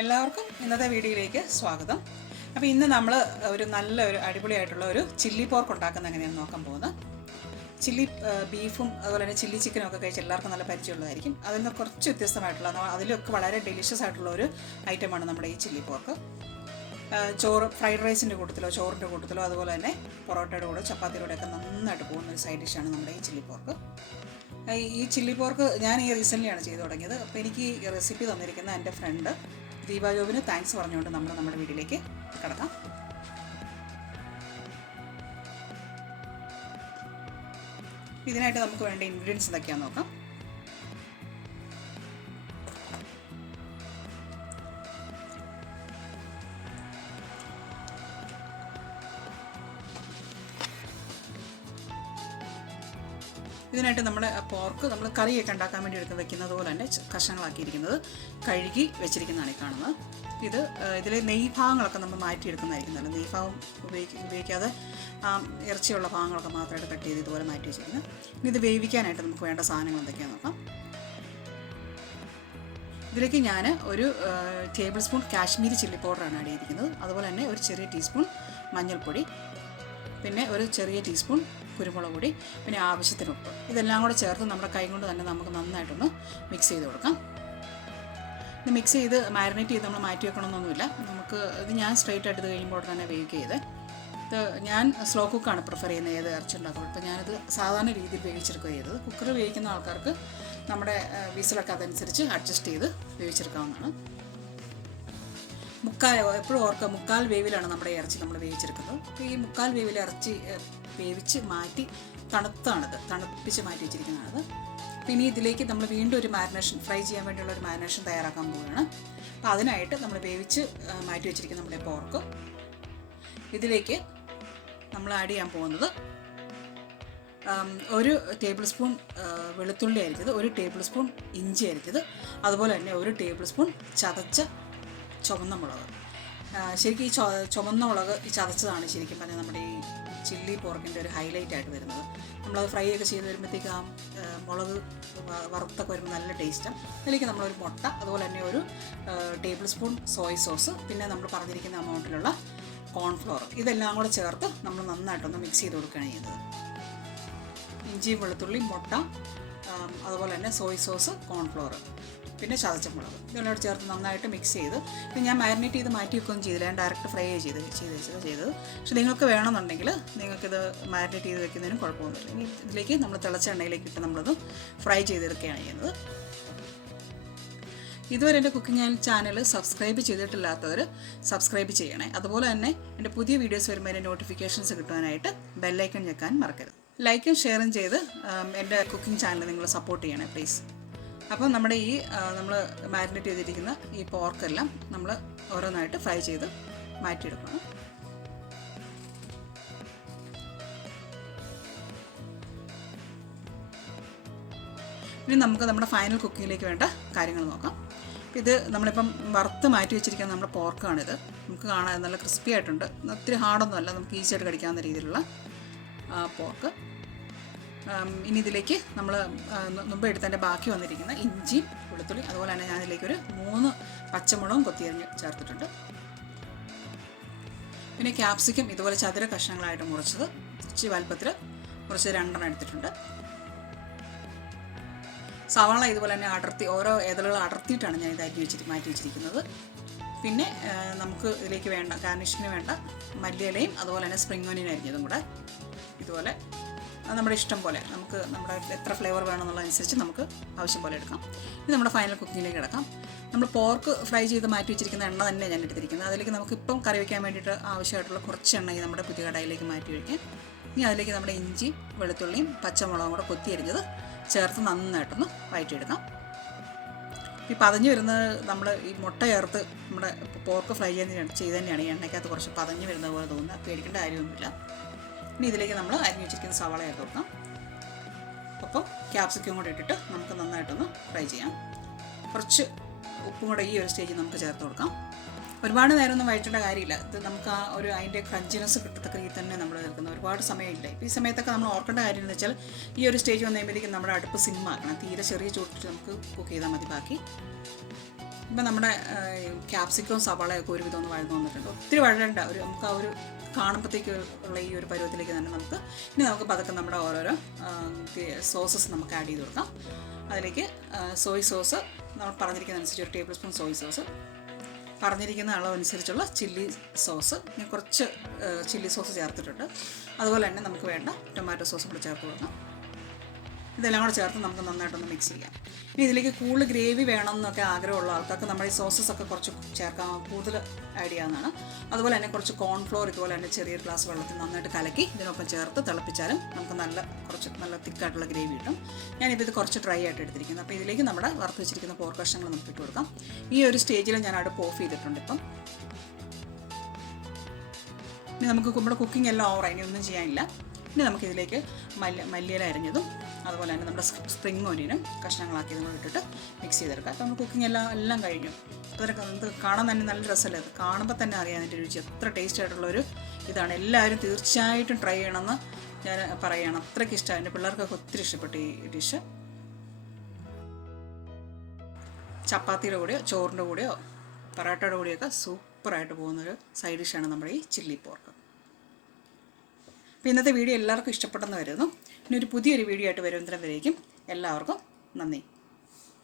എല്ലാവർക്കും ഇന്നത്തെ വീഡിയോയിലേക്ക് സ്വാഗതം. അപ്പോൾ ഇന്ന് നമ്മൾ നല്ലൊരു അടിപൊളിയായിട്ടുള്ള ഒരു ചില്ലി പോർക്ക് ഉണ്ടാക്കുന്നത് എങ്ങനെയാണെന്ന് നോക്കാൻ പോകുന്നത്. ചില്ലി ബീഫും അതുപോലെ തന്നെ ചില്ലി ചിക്കനും ഒക്കെ കഴിച്ച് എല്ലാവർക്കും നല്ല പരിചയമുള്ളതായിരിക്കും. അതിൽ നിന്ന് കുറച്ച് വ്യത്യസ്തമായിട്ടുള്ള അതിലൊക്കെ വളരെ ഡെലിഷ്യസ് ആയിട്ടുള്ള ഒരു ഐറ്റമാണ് നമ്മുടെ ഈ ചില്ലി പോർക്ക്. ചോറ് ഫ്രൈഡ് റൈസിൻ്റെ കൂട്ടത്തിലോ ചോറിൻ്റെ കൂട്ടത്തിലോ അതുപോലെ തന്നെ പൊറോട്ടയുടെ കൂടെ ചപ്പാത്തിയുടെ ഒക്കെ നന്നായിട്ട് പോകുന്ന ഒരു സൈഡ് ഡിഷാണ് നമ്മുടെ ഈ ചില്ലി പോർക്ക്. ഈ ചില്ലി പോർക്ക് ഞാൻ റീസെൻ്റ്ലിയാണ് ചെയ്തു തുടങ്ങിയത്. അപ്പോൾ എനിക്ക് ഈ റെസിപ്പി തന്നിരിക്കുന്ന എൻ്റെ ഫ്രണ്ട് ദീപാ ജോബിന് താങ്ക്സ് പറഞ്ഞുകൊണ്ട് നമ്മുടെ വീട്ടിലേക്ക് കിടക്കാം. ഇതിനായിട്ട് നമുക്ക് വേണ്ട ഇൻഗ്രീഡിയൻസ് എന്തൊക്കെയാണെന്ന് നോക്കാം. ഇതിനായിട്ട് നമ്മുടെ പോർക്ക് നമ്മൾ കറിയൊക്കെ ഉണ്ടാക്കാൻ വേണ്ടി വെക്കുന്നത് പോലെ തന്നെ കഷ്ണങ്ങളാക്കിയിരിക്കുന്നത് കഴുകി വെച്ചിരിക്കുന്നതാണ് ഈ കാണുന്നത്. ഇതിലെ നെയ് ഭാഗങ്ങളൊക്കെ നമ്മൾ മാറ്റിയെടുക്കുന്നതായിരിക്കും നല്ലത്. നെയ് ഭാഗം ഉപയോഗിക്കാതെ ഇറച്ചിയുള്ള ഭാഗങ്ങളൊക്കെ മാത്രമായിട്ട് കട്ട് ചെയ്ത് ഇതുപോലെ മാറ്റി വെച്ചിരിക്കുന്നത്. ഇനി ഇത് വേവിക്കാനായിട്ട് നമുക്ക് വേണ്ട സാധനങ്ങൾ എന്തൊക്കെയാണെന്ന് നോക്കാം. ഇതിലേക്ക് ഞാൻ ഒരു ടേബിൾ സ്പൂൺ കാശ്മീരി ചില്ലി പൗഡറാണ് ആഡ് ചെയ്തിരിക്കുന്നത്. അതുപോലെ തന്നെ ഒരു ചെറിയ ടീസ്പൂൺ മഞ്ഞൾപ്പൊടി, പിന്നെ ഒരു ചെറിയ ടീസ്പൂൺ കുരുമുളക് പൊടി, പിന്നെ ആവശ്യത്തിന് ഉപ്പ്. ഇതെല്ലാം കൂടെ ചേർത്ത് നമ്മുടെ കൈ കൊണ്ട് തന്നെ നമുക്ക് നന്നായിട്ടൊന്ന് മിക്സ് ചെയ്ത് കൊടുക്കാം. ഇത് മിക്സ് ചെയ്ത് മാരിനേറ്റ് ചെയ്ത് നമ്മൾ മാറ്റി വെക്കണമെന്നൊന്നുമില്ല. ഇത് ഞാൻ സ്ട്രെയിറ്റ് ആയിട്ട് ഇത് കഴിയുമ്പോൾ തന്നെ വേവിക്ക് ചെയ്ത് ഞാൻ സ്ലോ കുക്കാണ് പ്രിഫർ ചെയ്യുന്നത് ഏത് ഇറച്ചി ഉണ്ടാക്കുമ്പോൾ. ഇപ്പോൾ ഞാനിത് സാധാരണ രീതിയിൽ വേവിച്ചെടുക്കുക ചെയ്തത്. കുക്കർ വേവിക്കുന്ന ആൾക്കാർക്ക് നമ്മുടെ വിസിലൊക്കെ അതനുസരിച്ച് അഡ്ജസ്റ്റ് ചെയ്ത് വേവിച്ചെടുക്കാവുന്നതാണ്. എപ്പോഴും ഓർക്കുക, മുക്കാൽ വേവിലാണ് നമ്മുടെ ഇറച്ചി നമ്മൾ വേവിച്ചെടുക്കുന്നത്. അപ്പോൾ ഈ മുക്കാൽ വേവിൽ ഇറച്ചി വേവിച്ച് മാറ്റി തണുപ്പിച്ച് മാറ്റി വെച്ചിരിക്കുന്നതാണത്. പിന്നെ ഇതിലേക്ക് നമ്മൾ വീണ്ടും ഒരു മാരിനേഷൻ ഫ്രൈ ചെയ്യാൻ വേണ്ടിയുള്ള ഒരു മാരിനേഷൻ തയ്യാറാക്കാൻ പോവുകയാണ്. അപ്പോൾ അതിനായിട്ട് നമ്മൾ വേവിച്ച് മാറ്റി വെച്ചിരിക്കുന്ന നമ്മുടെ പോർക്ക് ഇതിലേക്ക് നമ്മൾ ആഡ് ചെയ്യാൻ പോകുന്നത് ഒരു ടേബിൾ സ്പൂൺ വെളുത്തുള്ളി അരിച്ചത്, ഒരു ടേബിൾ സ്പൂൺ ഇഞ്ചി അരിച്ചത്, അതുപോലെ തന്നെ ഒരു ടേബിൾ സ്പൂൺ ചതച്ച ചുവന്ന മുളക്. ശരിക്കും ഈ ചുവന്ന മുളക് ചതച്ചതാണ് ശരിക്കും പറഞ്ഞാൽ നമ്മുടെ ഈ ചില്ലി പോർക്കിൻ്റെ ഒരു ഹൈലൈറ്റ് ആയിട്ട് വരുന്നത്. നമ്മളത് ഫ്രൈ ഒക്കെ ചെയ്ത് വരുമ്പോഴത്തേക്ക് ആ മുളക് വറുത്തൊക്കെ വരുമ്പോൾ നല്ല ടേസ്റ്റാണ്. അതിലേക്ക് നമ്മളൊരു മുട്ട, അതുപോലെ തന്നെ ഒരു ടേബിൾ സ്പൂൺ സോയ് സോസ്, പിന്നെ നമ്മൾ പറഞ്ഞിരിക്കുന്ന അമൗണ്ടിലുള്ള കോൺഫ്ലോർ, ഇതെല്ലാം കൂടെ ചേർത്ത് നമ്മൾ നന്നായിട്ടൊന്ന് മിക്സ് ചെയ്ത് കൊടുക്കുകയാണ് ചെയ്യുന്നത്. ഇഞ്ചിയും വെളുത്തുള്ളി, മുട്ട, അതുപോലെ തന്നെ സോയ് സോസ്, കോൺഫ്ലോർ, പിന്നെ ചതച്ചമുളക്, ഇതെല്ലാം ചേർത്ത് നന്നായിട്ട് മിക്സ് ചെയ്ത് പിന്നെ ഞാൻ മാരിനേറ്റ് ചെയ്ത് മാറ്റി വെക്കുകയൊന്നും ചെയ്തില്ല. ഞാൻ ഡയറക്റ്റ് ഫ്രൈ ചെയ്തത്. പക്ഷെ നിങ്ങൾക്ക് വേണമെന്നുണ്ടെങ്കിൽ നിങ്ങൾക്കിത് മാരിനേറ്റ് ചെയ്ത് വെക്കുന്നതിനും കുഴപ്പമൊന്നുമില്ല. ഇനി ഇതിലേക്ക് നമ്മൾ തിളച്ച എണ്ണയിലേക്ക് ഇട്ട് നമ്മളത് ഫ്രൈ ചെയ്തെടുക്കുകയാണ് ചെയ്യുന്നത്. ഇതുവരെ എൻ്റെ കുക്കിംഗ് ചാനൽ സബ്സ്ക്രൈബ് ചെയ്തിട്ടില്ലാത്തവർ സബ്സ്ക്രൈബ് ചെയ്യണേ. അതുപോലെ തന്നെ എൻ്റെ പുതിയ വീഡിയോസ് വരുമ്പോൾ എൻ്റെ നോട്ടിഫിക്കേഷൻസ് കിട്ടുവാനായിട്ട് ബെല്ലൈക്കൺ ഞെക്കാൻ മറക്കരുത്. ലൈക്കും ഷെയറും ചെയ്ത് എൻ്റെ കുക്കിംഗ് ചാനൽ നിങ്ങൾ സപ്പോർട്ട് ചെയ്യണേ പ്ലീസ്. അപ്പം നമ്മുടെ നമ്മൾ മാരിനേറ്റ് ചെയ്തിരിക്കുന്ന ഈ പോർക്കെല്ലാം നമ്മൾ ഓരോന്നായിട്ട് ഫ്രൈ ചെയ്ത് മാറ്റിയെടുക്കണം. ഇനി നമുക്ക് നമ്മുടെ ഫൈനൽ കുക്കിങ്ങിലേക്ക് വേണ്ട കാര്യങ്ങൾ നോക്കാം. ഇത് നമ്മളിപ്പം വറുത്ത് മാറ്റി വെച്ചിരിക്കുന്ന നമ്മുടെ പോർക്കാണിത്. നമുക്ക് കാണാൻ നല്ല ക്രിസ്പി ആയിട്ടുണ്ട്. ഒത്തിരി ഹാർഡൊന്നുമല്ല, നമുക്ക് ഈസി ആയിട്ട് കഴിക്കാവുന്ന രീതിയിലുള്ള പോർക്ക്. ഇനി ഇതിലേക്ക് നമ്മൾ മുമ്പ് എടുത്തതിൻ്റെ ബാക്കി വന്നിരിക്കുന്ന ഇഞ്ചി, വെളുത്തുള്ളി, അതുപോലെ തന്നെ ഞാൻ ഇതിലേക്കൊരു 3 പച്ചമുളകും കൊത്തിയരിഞ്ഞ് ചേർത്തിട്ടുണ്ട്. പിന്നെ ക്യാപ്സിക്കം ഇതുപോലെ ചതുര കഷ്ണങ്ങളായിട്ട് മുറിച്ചത് ഇച്ചിരി വലുപ്പത്തിൽ മുറിച്ച് 2 എടുത്തിട്ടുണ്ട്. സവാള ഇതുപോലെ തന്നെ ഓരോ ഇതളുകൾ അടർത്തിയിട്ടാണ് ഞാൻ ഇത് മാറ്റി വെച്ചിരിക്കുന്നത്. പിന്നെ നമുക്ക് ഇതിലേക്ക് വേണ്ട ഗാർണിഷിന് വേണ്ട മല്ലിയിലയും അതുപോലെ തന്നെ സ്പ്രിംഗ് ഓനിയൻ അരിഞ്ഞതും കൂടെ ഇതുപോലെ നമ്മുടെ ഇഷ്ടം പോലെ നമ്മുടെ എത്ര ഫ്ലേവർ വേണമെന്നുള്ളതനുസരിച്ച് നമുക്ക് ആവശ്യം പോലെ എടുക്കാം. ഇത് നമ്മുടെ ഫൈനൽ കുക്കിങ്ങിലേക്ക് കിടക്കാം. നമ്മൾ പോർക്ക് ഫ്രൈ ചെയ്ത് മാറ്റി വെച്ചിരിക്കുന്ന എണ്ണ തന്നെ ഞാൻ എടുത്തിരിക്കുന്നത്. അതിലേക്ക് നമുക്കിപ്പം കറി വയ്ക്കാൻ വേണ്ടിയിട്ട് ആവശ്യമായിട്ടുള്ള കുറച്ച് എണ്ണ നമ്മുടെ പുതിയ കടായിലേക്ക് മാറ്റി വയ്ക്കാം. ഇനി അതിലേക്ക് നമ്മുടെ ഇഞ്ചിയും വെളുത്തുള്ളിയും പച്ചമുളകും കൂടെ കൊത്തി അരിഞ്ഞത് ചേർത്ത് നന്നായിട്ടൊന്ന് വഴറ്റിയെടുക്കാം. ഈ പതഞ്ഞ് വരുന്നത് നമ്മൾ ഈ മുട്ട ചേർത്ത് നമ്മുടെ പോർക്ക് ഫ്രൈ ചെയ്ത് തന്നെയാണ് ഈ എണ്ണയ്ക്കകത്ത് കുറച്ച് പതഞ്ഞ് വരുന്നത് പോലെ തോന്നുന്നത്. പേടിക്കേണ്ട കാര്യമൊന്നുമില്ല. ഇനി ഇതിലേക്ക് നമ്മൾ അരിഞ്ഞ് വെച്ചിരിക്കുന്ന സവാള ചേർത്ത് കൊടുക്കാം. അപ്പോൾ ക്യാപ്സിക്കം കൂടെ ഇട്ടിട്ട് നമുക്ക് നന്നായിട്ടൊന്ന് ഫ്രൈ ചെയ്യാം. കുറച്ച് ഉപ്പും കൂടെ ഈ ഒരു സ്റ്റേജിൽ നമുക്ക് ചേർത്ത് കൊടുക്കാം. ഒരുപാട് നേരമൊന്നും വഴറ്റേണ്ട കാര്യമില്ല. ഇത് നമുക്ക് ആ ഒരു അതിൻ്റെ ക്രഞ്ചിനെസ് കിട്ടത്തക്ക രീതിയിൽ തന്നെ നമ്മൾ എടുക്കുന്നത്. ഒരുപാട് സമയമില്ല. ഇപ്പോൾ ഈ സമയത്തൊക്കെ നമ്മൾ ഓർക്കേണ്ട കാര്യം എന്ന് വെച്ചാൽ ഈ ഒരു സ്റ്റേജ് വന്നു കഴിയുമ്പോഴത്തേക്കും നമ്മുടെ അടുപ്പ് സിമ്മാക്കണം. തീരെ ചെറിയ ചൂട്ടിട്ട് നമുക്ക് കുക്ക് ചെയ്താൽ മതി. ബാക്കി ഇപ്പം നമ്മുടെ ക്യാപ്സിക്കവും സവാളയൊക്കെ ഒരുവിധം ഒന്ന് വഴന്നു വന്നിട്ടുണ്ട്. ഒത്തിരി വഴണ്ട നമുക്ക് ആ ഒരു കാണുമ്പോഴത്തേക്ക് ഉള്ള ഈ ഒരു പരുവത്തിലേക്ക് തന്നെ നമുക്ക് പതുക്കെ നമ്മുടെ ഓരോരോ സോസസ് നമുക്ക് ആഡ് ചെയ്ത് കൊടുക്കാം. അതിലേക്ക് സോയ് സോസ് നമ്മൾ പറഞ്ഞിരിക്കുന്നതനുസരിച്ച് 1 ടേബിൾ സ്പൂൺ സോയ് സോസ്, പറഞ്ഞിരിക്കുന്ന അളവനുസരിച്ചുള്ള ചില്ലി സോസ്, ഞാൻ കുറച്ച് ചില്ലി സോസ് ചേർത്തിട്ടുണ്ട്. അതുപോലെ തന്നെ നമുക്ക് വേണ്ട ടൊമാറ്റോ സോസും കൂടെ ചേർത്ത് കൊടുക്കാം. ഇതെല്ലാം കൂടെ ചേർത്ത് നമുക്ക് നന്നായിട്ടൊന്ന് മിക്സ് ചെയ്യാം. ഇനി ഇതിലേക്ക് കൂടുതൽ ഗ്രേവി വേണമെന്നൊക്കെ ആഗ്രഹമുള്ള ആൾക്കാർക്ക് നമ്മൾ ഈ സോസസൊക്കെ കുറച്ച് ചേർക്കാൻ കൂടുതൽ ആഡ് ചെയ്യാവുന്നതാണ്. അതുപോലെ തന്നെ കുറച്ച് കോൺഫ്ലോർ ഇതുപോലെ തന്നെ ചെറിയൊരു ഗ്ലാസ് വെള്ളത്തിൽ നന്നായിട്ട് കലക്കി ഇതിനൊപ്പം ചേർത്ത് തിളപ്പിച്ചാലും നമുക്ക് നല്ല തിക്കായിട്ടുള്ള ഗ്രേവി കിട്ടും. ഞാനിപ്പോൾ ഇത് കുറച്ച് ഡ്രൈ ആയിട്ട് എടുത്തിരിക്കുന്നത്. അപ്പോൾ ഇതിലേക്ക് നമ്മുടെ വറുത്ത് വെച്ചിരിക്കുന്ന പോർക്ക് കഷ്ണങ്ങൾ നമുക്ക് ഇട്ട് കൊടുക്കാം. ഈ ഒരു സ്റ്റേജിൽ ഞാൻ അടുപ്പ് ഓഫ് ചെയ്തിട്ടുണ്ട്. ഇപ്പം ഇനി നമുക്ക് നമ്മുടെ കുക്കിംഗ് എല്ലാം ഓവറായി, ഇനി ഒന്നും ചെയ്യാനില്ല. ഇനി നമുക്കിതിലേക്ക് മല്ലിയില അരിഞ്ഞതും അതുപോലെ തന്നെ നമ്മുടെ സ്പ്രിംഗ് ഓനിയനും കഷ്ണങ്ങളാക്കിയതും കൂടി ഇട്ടിട്ട് മിക്സ് ചെയ്തെടുക്കാം. അപ്പോൾ നമ്മൾ കുക്കിംഗ് എല്ലാം കഴിഞ്ഞു. അപ്പോൾ ഇത് കാണാൻ തന്നെ നല്ല രസമല്ലേ? അത് കാണുമ്പോൾ തന്നെ അറിയാം അതിൻ്റെ രുചി എത്ര ടേസ്റ്റ് ആയിട്ടുള്ളൊരു ഇതാണ്. എല്ലാവരും തീർച്ചയായിട്ടും ട്രൈ ചെയ്യണമെന്ന് ഞാൻ പറയുകയാണ്. അത്രയ്ക്ക് ഇഷ്ടമാണ്. എൻ്റെ പിള്ളേർക്കൊക്കെ ഒത്തിരി ഇഷ്ടപ്പെട്ടു ഈ ഡിഷ്. ചപ്പാത്തിയുടെ കൂടെയോ ചോറിൻ്റെ കൂടെയോ പൊറോട്ടയുടെ കൂടെയൊക്കെ സൂപ്പറായിട്ട് പോകുന്നൊരു സൈഡ് ഡിഷാണ് നമ്മുടെ ഈ ചില്ലി പോർക്ക്. അപ്പോൾ ഇന്നത്തെ വീഡിയോ എല്ലാവർക്കും ഇഷ്ടപ്പെട്ടെന്ന് വരുന്നു. ഇനി ഒരു പുതിയൊരു വീഡിയോ ആയിട്ട് വരുന്നതിനും വരേക്കും എല്ലാവർക്കും നന്ദി.